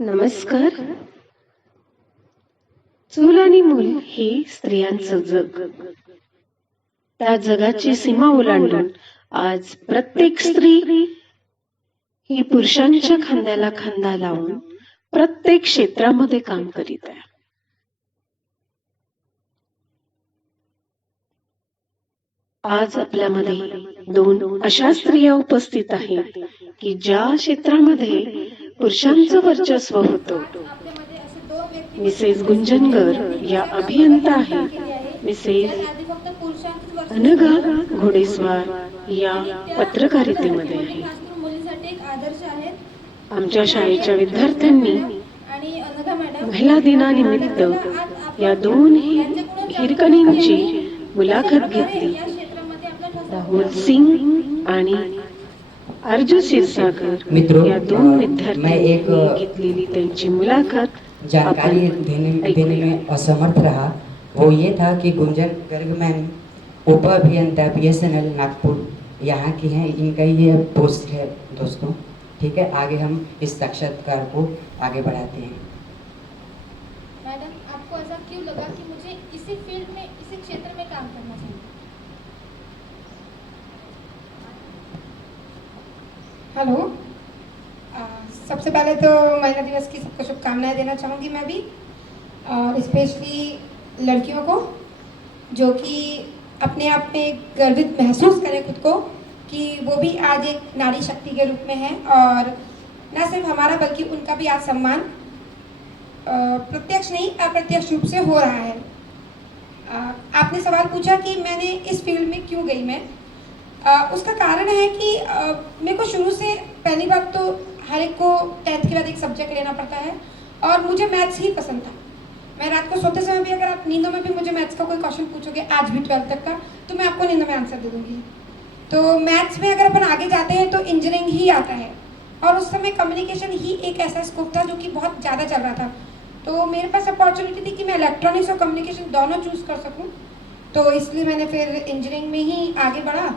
नमस्कार. चूल आणि मूल हे स्त्रियांचं जग. त्या जगाची सीमा ओलांडून आज प्रत्येक स्त्री ही पुरुषांच्या खांद्याला खांदा लावून प्रत्येक क्षेत्रामध्ये काम करीत आहे. आज आपल्यामध्ये दोन अशा स्त्रिया उपस्थित आहेत की ज्या क्षेत्रामध्ये पुरुषांचं वर्चस्व होतं. मिसेस गुंजनगर या अभियंता आहेत. मिसेस अनघा घोडेस्वार या पत्रकारितेमध्ये आहेत. आमच्या शाळेच्या विद्यार्थ्यांनी महिला दिनानिमित्त या दोन हिरकणींची मुलाखत घेतली. राहुल सिंग आणि अर्जुन क्षीरसागर या दोन विद्यार्थ्यांनी घेतलेली त्यांची मुलाखत जानकारी देने में असमर्थ रहा. वो ये था कि गुंजन गर्ग मैम उप अभियंता BSNL नागपुर यहाँ की हैं. इनका ये पोस्ट है दोस्तों. ठीक है, आगे हम इस साक्षात्कार को आगे बढ़ाते हैं. मैडम, आपको ऐसा क्यों लगा कि मुझे इसी फील्ड में, इसी क्षेत्र में काम करना चाहिए? हेलो, सबसे पहले तो महिला दिवस की सबको शुभकामनाएं देना चाहूँगी मैं भी, और स्पेशली लड़कियों को जो कि अपने आप में गर्वित महसूस करें खुद को कि वो भी आज एक नारी शक्ति के रूप में है, और न सिर्फ हमारा बल्कि उनका भी आज सम्मान प्रत्यक्ष नहीं अप्रत्यक्ष रूप से हो रहा है. आपने सवाल पूछा कि मैंने इस फील्ड में क्यों गई मैं. उसका कारण है कि मेरे को शुरू से पहली बात तो हर एक को 10th के बाद एक सब्जेक्ट लेना पड़ता है, और मुझे मैथ्स ही पसंद था. मैं रात को सोते समय भी, अगर आप नींदों में भी मुझे मैथ्स का कोई क्वेश्चन पूछोगे आज भी 12th तक का, तो मैं आपको नींदों में आंसर दे दूँगी. तो मैथ्स में अगर अपन आगे जाते हैं तो इंजीनियरिंग ही आता है, और उस समय कम्युनिकेशन ही एक ऐसा स्कोप था जो कि बहुत ज़्यादा चल रहा था. तो मेरे पास अपॉर्चुनिटी थी कि मैं इलेक्ट्रॉनिक्स और कम्युनिकेशन दोनों चूज़ कर सकूँ. तो इसलिए मैंने फिर इंजीनियरिंग में ही आगे बढ़ा,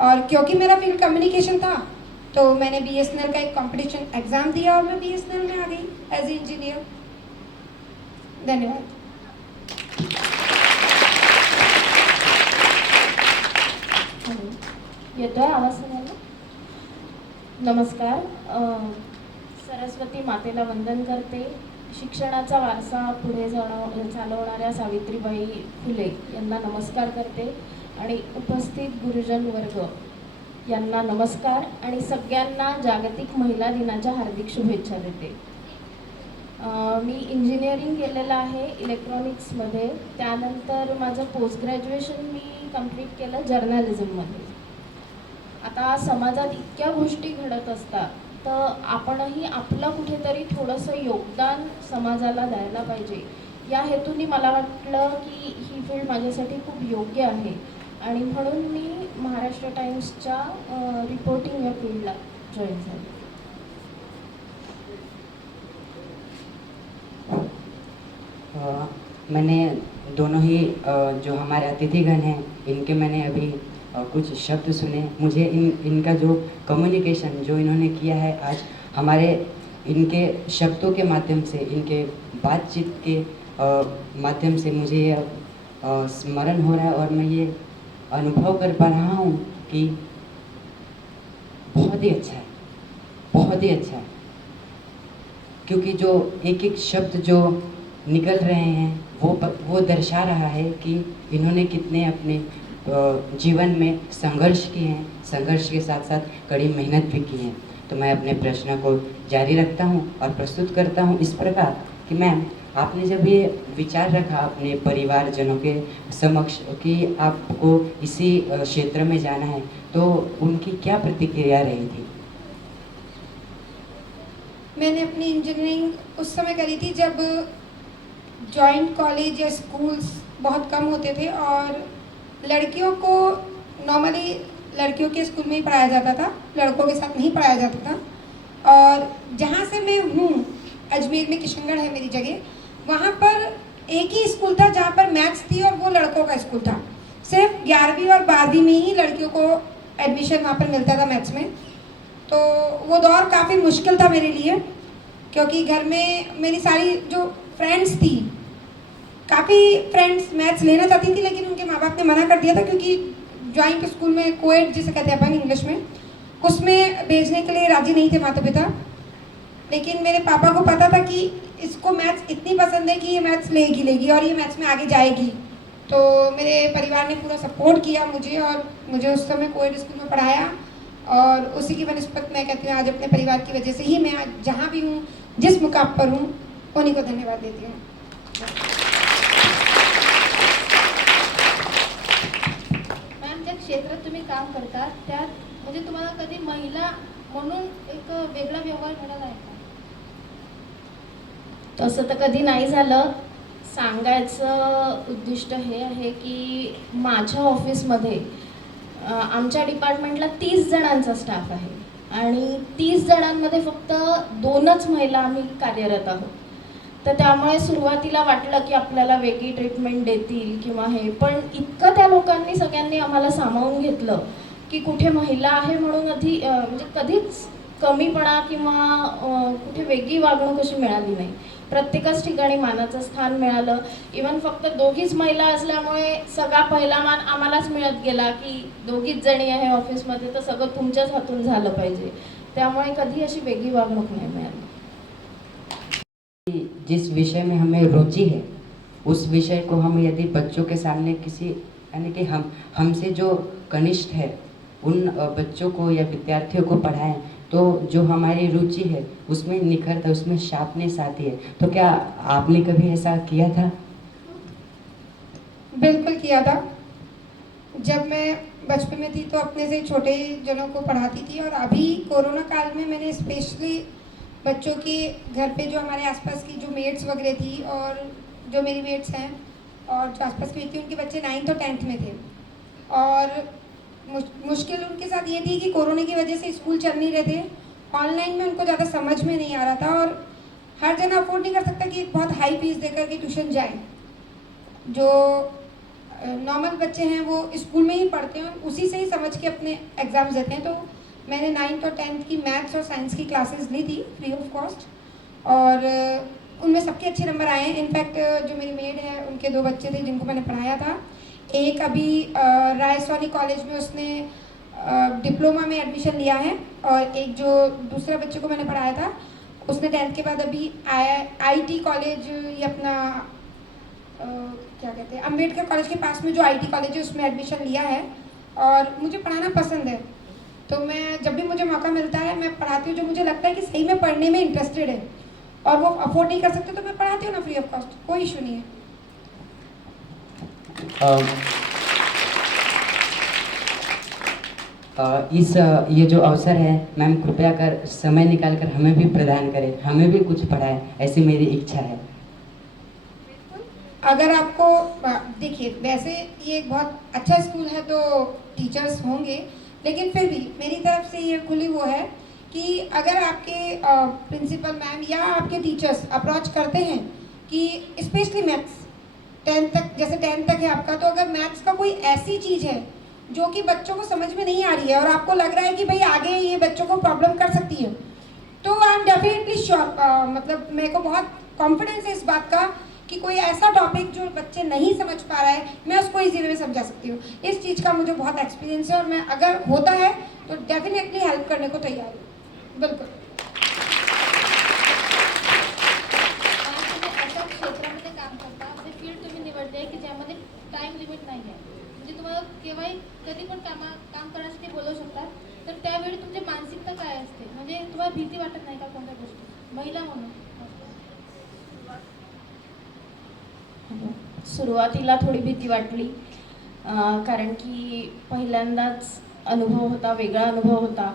और क्योंकि मेरा फील्ड कम्युनिकेशन था तो मैंने BSNL का एक कंपटीशन एग्ज़ाम दिया और मैं BSNL में आ गई एज ए इंजीनियर. धन्यवाद. येतोय आवाज सगळ्यांना? नमस्कार. सरस्वती मातेला वंदन करते. शिक्षणाचा वारसा पुढे चालवणाऱ्या सावित्रीबाई फुले यांना नमस्कार करते, आणि उपस्थित गुरुजन वर्ग यांना नमस्कार, आणि सगळ्यांना जागतिक महिला दिनाच्या हार्दिक शुभेच्छा देते. मी इंजिनिअरिंग केलेलं आहे इलेक्ट्रॉनिक्समध्ये. त्यानंतर माझं पोस्ट ग्रॅज्युएशन मी कंप्लीट केलं जर्नलिझममध्ये. आता समाजात इतक्या गोष्टी घडत असतात, तर आपणही आपलं कुठेतरी थोडंसं योगदान समाजाला द्यायला पाहिजे. या हेतूने मला वाटलं की ही फील्ड माझ्यासाठी खूप योग्य आहे, आणि म्हणून मी महाराष्ट्र टाइम्सच्या रिपोर्टिंग या फील्डला जॉईन झाले. मैंने दोनों ही जो हमारे अतिथिगण हैं इनके मैंने अभी कुछ शब्द सुने. मुझे इनका जो कम्युनिकेशन जो इन्होंने किया है आज हमारे, इनके शब्दों के माध्यम से, इनके बातचीत के माध्यम से मुझे ये स्मरण हो रहा है, और मैं ये अनुभव कर पा रहा हूँ कि बहुत ही अच्छा है, बहुत ही अच्छा है. क्योंकि जो एक एक शब्द जो निकल रहे हैं वो दर्शा रहा है कि इन्होंने कितने अपने जीवन में संघर्ष किए हैं, संघर्ष के साथ साथ कड़ी मेहनत भी की है. तो मैं अपने प्रश्न को जारी रखता हूँ और प्रस्तुत करता हूँ इस प्रकार कि मैम, आपने जब ये विचार रखा अपने परिवारजनों के समक्ष कि आपको इसी क्षेत्र में जाना है, तो उनकी क्या प्रतिक्रिया रही थी? मैंने अपनी इंजीनियरिंग उस समय करी थी जब जॉइंट कॉलेज या स्कूल्स बहुत कम होते थे, और लड़कियों को नॉर्मली लड़कियों के स्कूल में ही पढ़ाया जाता था, लड़कों के साथ नहीं पढ़ाया जाता था. और जहाँ से मैं हूँ, अजमेर में किशनगढ़ है मेरी जगह, वहाँ पर एक ही स्कूल था जहाँ पर मैथ्स थी, और वो लड़कों का स्कूल था. सिर्फ 11वीं और 12वीं में ही लड़कियों को एडमिशन वहाँ पर मिलता था मैथ्स में. तो वो दौर काफ़ी मुश्किल था मेरे लिए, क्योंकि घर में मेरी सारी जो फ्रेंड्स थी, काफ़ी फ्रेंड्स मैथ्स लेना चाहती थी, लेकिन उनके माँ बाप ने मना कर दिया था, क्योंकि जॉइंट स्कूल में कोएड जिसे कहते हैं अपन इंग्लिश में, उसमें भेजने के लिए राजी नहीं थे माता पिता। लेकिन मेरे पापा को पता था कि इसको मैथ्स इतनी पसंद है कि ये मैथ्स लेगी और ये मैथ्स में आगे जाएगी। तो मेरे परिवार ने पूरा सपोर्ट किया मुझे, और मुझे उस समय कोएड स्कूल में पढ़ाया, और उसी की बनस्पत मैं कहती हूँ आज अपने परिवार की वजह से ही मैं आज जहाँ भी हूँ, जिस मुकाम पर हूँ, उन्हीं को धन्यवाद देती हूँ। मॅम, ज्या क्षेत्रात तुम्ही काम करता त्यात म्हणजे तुम्हाला कधी महिला म्हणून एक वेगळा व्यवहार मिळाला आहे का? तसं तर कधी नाही झालं. सांगायचं उद्दिष्ट हे आहे की माझ्या ऑफिसमध्ये आमच्या डिपार्टमेंटला 30 जणांचा स्टाफ आहे आणि 30 जणांमध्ये फक्त 2च महिला आम्ही कार्यरत आहोत. तर त्यामुळे सुरुवातीला वाटलं की आपल्याला वेगळी ट्रीटमेंट देतील किंवा हे, पण इतकं त्या लोकांनी सगळ्यांनी आम्हाला सामावून घेतलं की कुठे महिला आहे म्हणून म्हणजे कधीच कमीपणा किंवा कुठे वेगळी वागणूक अशी मिळाली नाही. प्रत्येकच ठिकाणी मानाचं स्थान मिळालं. इवन फक्त दोघीच महिला असल्यामुळे सगळा पहिला मान आम्हालाच मिळत गेला की दोघीच जणी आहे ऑफिसमध्ये, तर सगळं तुमच्याच हातून झालं पाहिजे. त्यामुळे कधी अशी वेगळी वागणूक नाही मिळाली. जिस विषय में हमें रुचि है उस विषय को हम यदि बच्चों के सामने किसी यानी कि हमसे जो कनिष्ठ है उन बच्चों को या विद्यार्थियों को पढ़ाएं तो जो हमारी रुचि है उसमें निखरता, उसमें शार्पनेस आती है. तो क्या आपने कभी ऐसा किया था? बिल्कुल किया था. जब मैं बचपन में थी तो अपने से छोटे जनों को पढ़ाती थी, और अभी कोरोना काल में मैंने स्पेशली बच्चों के घर पे जो हमारे आसपास की जो मेट्स वगैरह थी, और जो मेरी मेट्स हैं और जो आसपास की व्यक्ति, उनके बच्चे 9th और 10th में थे, और मुश्किल उनके साथ ये थी कि कोरोना की वजह से स्कूल चल नहीं रहे थे, ऑनलाइन में उनको ज़्यादा समझ में नहीं आ रहा था, और हर जना अफोर्ड नहीं कर सकता कि एक बहुत हाई फीस देकर के ट्यूशन जाए. जो नॉर्मल बच्चे हैं वो स्कूल में ही पढ़ते हैं और उसी से ही समझ के अपने एग्ज़ाम्स देते हैं. तो मैंने 9th और 10th की मैथ्स और साइंस की क्लासेस ली थी फ्री ऑफ कॉस्ट, और उनमें सबके अच्छे नंबर आए हैं. इनफैक्ट जो मेरी मेड है उनके 2 बच्चे थे जिनको मैंने पढ़ाया था. एक अभी रायसवानी कॉलेज में उसने डिप्लोमा में एडमिशन लिया है, और एक जो दूसरा बच्चे को मैंने पढ़ाया था उसने 10th के बाद अभी आईटी कॉलेज, ये अपना क्या कहते हैं, अम्बेडकर कॉलेज के पास में जो आईटी कॉलेज है उसमें एडमिशन लिया है. और मुझे पढ़ाना पसंद है, तो मैं जब भी मुझे मौका मिलता है मैं पढ़ाती हूँ. जो मुझे लगता है कि सही में पढ़ने में इंटरेस्टेड है और वो अफोर्ड नहीं कर सकते तो मैं पढ़ाती हूँ ना फ्री ऑफ कॉस्ट, कोई इशू नहीं है. ये जो अवसर है मैम, कृपया कर समय निकाल कर हमें भी प्रदान करें, हमें भी कुछ पढ़ाएं, ऐसी मेरी इच्छा है. अगर आपको देखिए, वैसे ये एक बहुत अच्छा स्कूल है तो टीचर्स होंगे, लेकिन फिर भी मेरी तरफ से ये खुली वो है कि अगर आपके प्रिंसिपल मैम या आपके टीचर्स अप्रोच करते हैं कि स्पेशली मैथ्स 10th तक, जैसे 10th तक है आपका, तो अगर मैथ्स का कोई ऐसी चीज़ है जो कि बच्चों को समझ में नहीं आ रही है और आपको लग रहा है कि भाई आगे ये बच्चों को प्रॉब्लम कर सकती है, तो आई एम डेफिनेटली श्योर, मतलब मेरे को बहुत कॉन्फिडेंस है इस बात का कि कोई ऐसा टॉपिक जो बच्चे नहीं समझ पा रहा है मैं उसको इजी वे में समझा सकती हूँ. इस चीज़ का मुझे बहुत एक्सपीरियंस है और मैं अगर होता है तो डेफिनेटली हेल्प करने को तैयार हूँ. बिल्कुल. अशा क्षेत्रामध्ये काम करता, असे फील्ड तुम्ही निवडले की ज्यामध्ये टाइम लिमिट नाही आहे, म्हणजे तुम्हाला केव्हाही कधी पण काम करण्यासाठी बोलवू शकतात, तर त्यावेळी तुमची मानसिकता काय असते, म्हणजे तुम्हाला भीती वाटत नाही का कोणत्या गोष्टी महिला म्हणून? सुरुवातीला थोडी भीती वाटली, कारण की पहिल्यांदाच अनुभव होता, वेगळा अनुभव होता.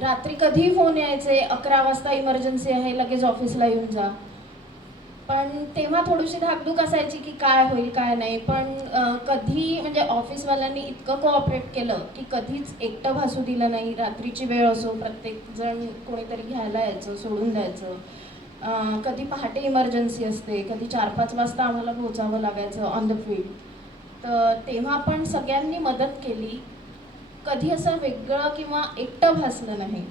रात्री कधी फोन यायचे, 11 वाजता इमर्जन्सी आहे, लगेच ऑफिसला येऊन जा. पण तेव्हा थोडीशी धाकधूक असायची की काय होईल काय नाही. पण कधी म्हणजे ऑफिसवाल्यांनी इतकं कोऑपरेट केलं की कधीच एकटं भासू दिलं नाही. रात्रीची वेळ असो, प्रत्येकजण कोणीतरी घ्यायला यायचं, सोडून द्यायचं. कधी पहाटे इमर्जन्सी असते, कधी 4-5 वाजता आम्हाला पोहोचावं लागायचं ऑन द फील्ड. तर तेव्हा पण सगळ्यांनी मदत केली, कधी असं वेगळं किंवा एकटं भासलं नाही.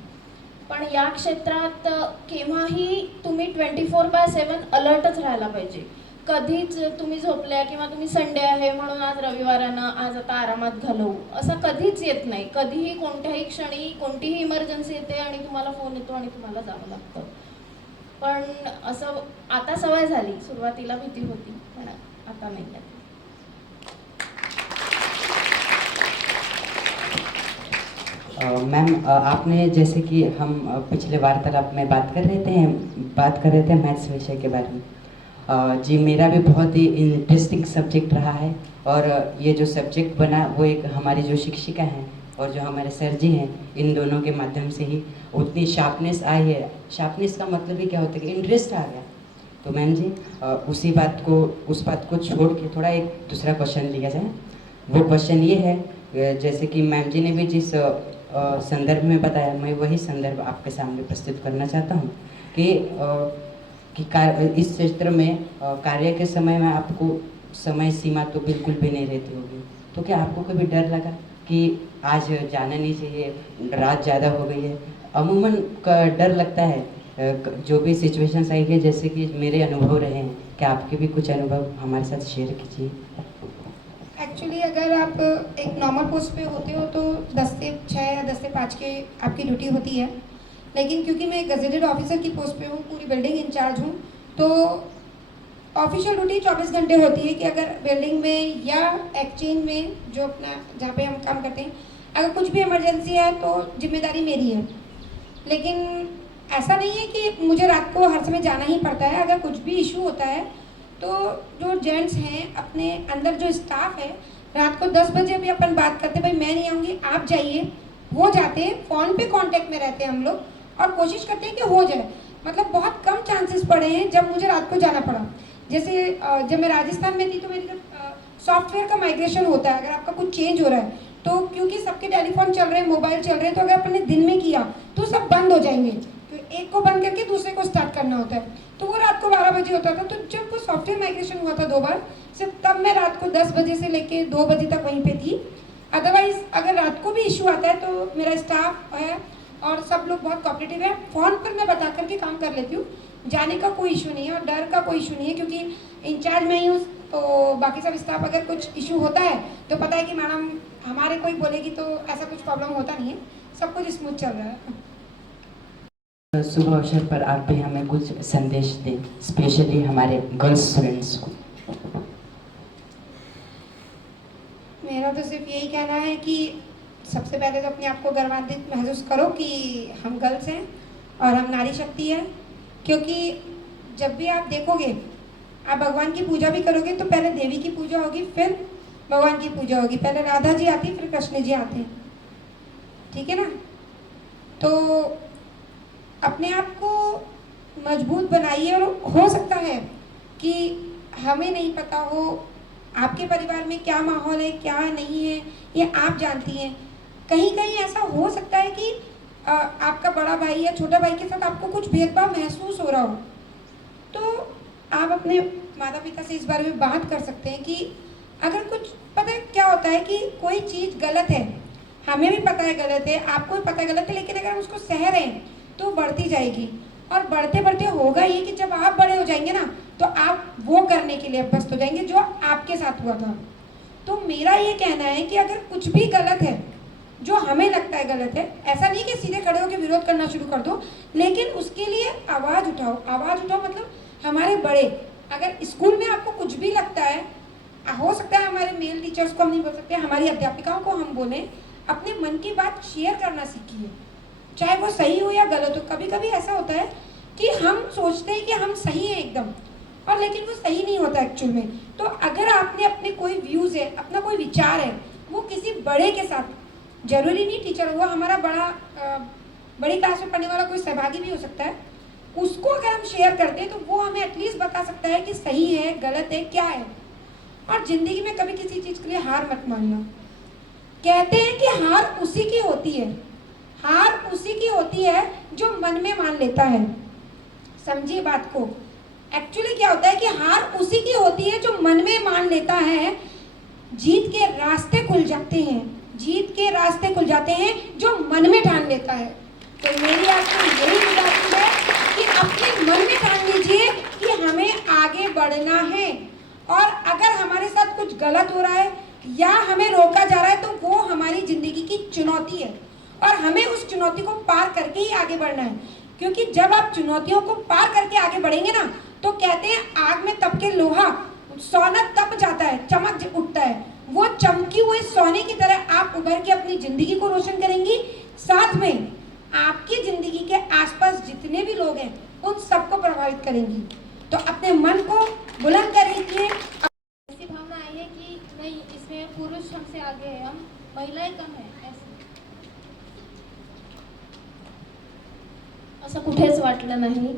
पण या क्षेत्रात केव्हाही तुम्ही 24/7 अलर्टच राहायला पाहिजे. कधीच तुम्ही झोपल्या किंवा तुम्ही संडे आहे म्हणून आज रविवारानं आज आता आरामात घालवू असं कधीच येत नाही. कधीही कोणत्याही क्षणी कोणतीही इमर्जन्सी येते आणि तुम्हाला फोन येतो आणि तुम्हाला जावं लागतं. पण असं आता सवय झाली. सुरुवातीला भीती होती पण आता नाही आहे. मैम आपने जैसे कि हम पिछले वार्तालाप में बात कर रहे थे मैथ्स विषय के बारे में। जी मेरा भी बहुत ही इंटरेस्टिंग सब्जेक्ट रहा है और ये जो सब्जेक्ट बना वो एक हमारी जो शिक्षिका हैं और जो हमारे सर जी हैं इन दोनों के माध्यम से ही उतनी शार्पनेस आई है। शार्पनेस का मतलब ही क्या होता है कि इंटरेस्ट आ गया। तो मैम जी उस बात को छोड़ के थोड़ा एक दूसरा क्वेश्चन लिया जाए। वो क्वेश्चन ये है जैसे कि मैम जी ने भी जिस संदर्भ में बताया मैं वही संदर्भ आपके सामने प्रस्तुत करना चाहता हूँ कि इस क्षेत्र में कार्य के समय में आपको समय सीमा तो बिल्कुल भी नहीं रहती होगी। तो क्या आपको कभी डर लगा कि आज जाना नहीं चाहिए, रात ज़्यादा हो गई है? अमूमन का डर लगता है जो भी सिचुएशंस आई है, जैसे कि मेरे अनुभव रहे हैं। क्या आपके भी कुछ अनुभव हमारे साथ शेयर कीजिए। एक्चुअली अगर आप एक नॉर्मल पोस्ट पे होते हो तो 10 से 6 या 10 से 5 के आपकी ड्यूटी होती है, लेकिन क्योंकि मैं एक गजेटेड ऑफिसर की पोस्ट पे हूँ, पूरी बिल्डिंग इंचार्ज हूँ, तो ऑफिशियल ड्यूटी 24 घंटे होती है कि अगर बिल्डिंग में या एक्सचेंज में जो अपना जहाँ पे हम काम करते हैं अगर कुछ भी इमरजेंसी है तो जिम्मेदारी मेरी है। लेकिन ऐसा नहीं है कि मुझे रात को हर समय जाना ही पड़ता है। अगर कुछ भी इशू होता है तो जो जेंट्स हैं अपने अंदर जो स्टाफ है, रात को 10 बजे भी अपन बात करते भाई मैं नहीं आऊँगी आप जाइए, वो जाते हैं, फ़ोन पे कांटेक्ट में रहते हैं हम लोग और कोशिश करते हैं कि हो जाए। मतलब बहुत कम चांसेस पड़े हैं जब मुझे रात को जाना पड़ा। जैसे जब मैं राजस्थान में थी तो मेरी सॉफ्टवेयर का माइग्रेशन होता है, अगर आपका कुछ चेंज हो रहा है तो क्योंकि सबके टेलीफोन चल रहे हैं, मोबाइल चल रहे हैं, तो अगर अपन ने दिन में किया तो सब बंद हो जाएंगे, तो एक को बंद करके दूसरे को स्टार्ट करना होता है। तो वो रात को 12 बजे होता था। तो जब वो सॉफ्टवेयर माइग्रेशन हुआ था 2 बार, सिर्फ तब मैं रात को 10 बजे से लेके 2 बजे तक वहीं पे थी। अदरवाइज अगर रात को भी इशू आता है तो मेरा स्टाफ है और सब लोग बहुत कोऑपरेटिव है। फ़ोन पर मैं बता करके काम कर लेती हूँ, जाने का कोई इशू नहीं है और डर का कोई इशू नहीं है, क्योंकि इंचार्ज मैं ही हूँ। तो बाकी सब स्टाफ अगर कुछ इशू होता है तो पता है कि मैडम हमारे कोई बोलेगी तो ऐसा कुछ प्रॉब्लम होता नहीं है, सब कुछ स्मूथ चल रहा है। शुभ अवसर पर आप भी हमें कुछ संदेश दें, स्पेशली हमारे गर्ल्स स्टूडेंट्स को। मेरा तो सिर्फ यही कहना है कि सबसे पहले तो अपने आप को गर्वान्वित महसूस करो कि हम गर्ल्स हैं और हम नारी शक्ति है। क्योंकि जब भी आप देखोगे, आप भगवान की पूजा भी करोगे तो पहले देवी की पूजा होगी, फिर भगवान की पूजा होगी। पहले राधा जी आती, फिर कृष्ण जी आते हैं, ठीक है ना। तो अपने आप को मजबूत बनाइए। और हो सकता है कि हमें नहीं पता हो आपके परिवार में क्या माहौल है क्या नहीं है, ये आप जानती हैं। कहीं कहीं ऐसा हो सकता है कि आपका बड़ा भाई या छोटा भाई के साथ आपको कुछ भेदभाव महसूस हो रहा हो, तो आप अपने माता पिता से इस बारे में बात कर सकते हैं कि अगर कुछ पता है क्या होता है कि कोई चीज़ गलत है, हमें भी पता है गलत है, आपको भी पता है गलत है, लेकिन अगर हम उसको सह रहे हैं तो बढ़ती जाएगी। और बढ़ते बढ़ते होगा ये कि जब आप बड़े हो जाएंगे ना तो आप वो करने के लिए अभ्यस्त हो जाएंगे जो आपके साथ हुआ था। तो मेरा ये कहना है कि अगर कुछ भी गलत है जो हमें लगता है गलत है, ऐसा नहीं कि सीधे खड़े होकर विरोध करना शुरू कर दो, लेकिन उसके लिए आवाज़ उठाओ। आवाज़ उठाओ मतलब हमारे बड़े, अगर स्कूल में आपको कुछ भी लगता है, हो सकता है हमारे मेल टीचर्स को हम नहीं बोल सकते, हमारी अध्यापिकाओं को हम बोलें, अपने मन की बात शेयर करना सीखिए, चाहे वो सही हो या गलत हो। कभी कभी ऐसा होता है कि हम सोचते हैं कि हम सही हैं एकदम, और लेकिन वो सही नहीं होता एक्चुअल में। तो अगर आपने अपने कोई व्यूज़ है, अपना कोई विचार है, वो किसी बड़े के साथ, जरूरी नहीं टीचर हुआ, हमारा बड़ी क्लास में पढ़ने वाला कोई सहभागी भी हो सकता है, उसको अगर हम शेयर करते हैं तो वो हमें एटलीस्ट बता सकता है कि सही है गलत है क्या है। और ज़िंदगी में कभी किसी चीज़ के लिए हार मत मानना। कहते हैं कि हार उसी की होती है, हार उसी की होती है जो मन में मान लेता है। समझिए बात को। एक्चुअली क्या होता है कि हार उसी की होती है जो मन में मान लेता है। जीत के रास्ते खुल जाते हैं, जीत के रास्ते खुल जाते हैं जो मन में ठान लेता है। तो मेरी आपको यही गुजारिश है कि अपने मन में ठान लीजिए कि हमें आगे बढ़ना है, और अगर हमारे साथ कुछ गलत हो रहा है या हमें रोका जा रहा है तो वो हमारी जिंदगी की चुनौती है, और हमें उस चुनौती को पार करके ही आगे बढ़ना है। क्योंकि जब आप चुनौतियों को पार करके आगे बढ़ेंगे ना, तो कहते हैं आग में तप के लोहा सोना तप जाता है, चमक उठता है। वो चमकी हुए सोने की तरह आप उभर के अपनी जिंदगी को रोशन करेंगी, साथ में आपकी जिंदगी के आसपास जितने भी लोग हैं उन सबको प्रभावित करेंगी। तो अपने मन को बुलंद करेंगे। ऐसी भावना आई है कि नहीं, इसमें पुरुष हमसे आगे है, हम महिलाएं कम है, असं कुठेच वाटलं नाही।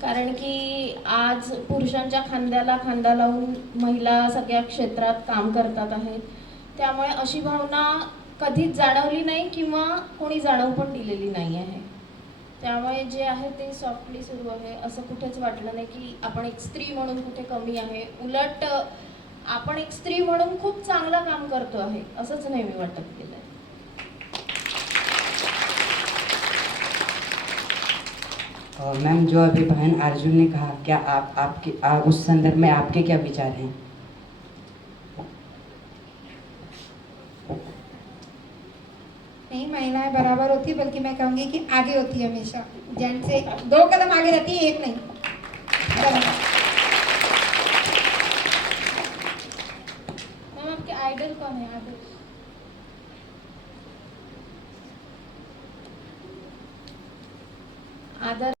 कारण की आज पुरुषांच्या खांद्याला खांदा लावून महिला सगळ्या क्षेत्रात काम करतात आहेत, त्यामुळे अशी भावना कधीच जाणवली नाही किंवा कोणी जाणवू पण दिलेली नाही आहे। त्यामुळे जे आहे ते सॉफ्टली सुरू आहे, असं कुठेच वाटलं नाही की आपण एक स्त्री म्हणून कुठे कमी आहे। उलट आपण एक स्त्री म्हणून खूप चांगलं काम करतो आहे, असंच नेहमी वाटत गेलं। मैम, जो अभी बहन अर्जुन ने कहा, क्या आपके उस संदर्भ में आपके क्या विचार हैं? नहीं, महिलाएं बराबर होती है, बल्कि मैं कहूँगी कि आगे होती है हमेशा। जेंट्स से 2 कदम आगे रहती है, 1 नहीं। बराबर। मैम, आपके आइडल कौन है? आइडल आदर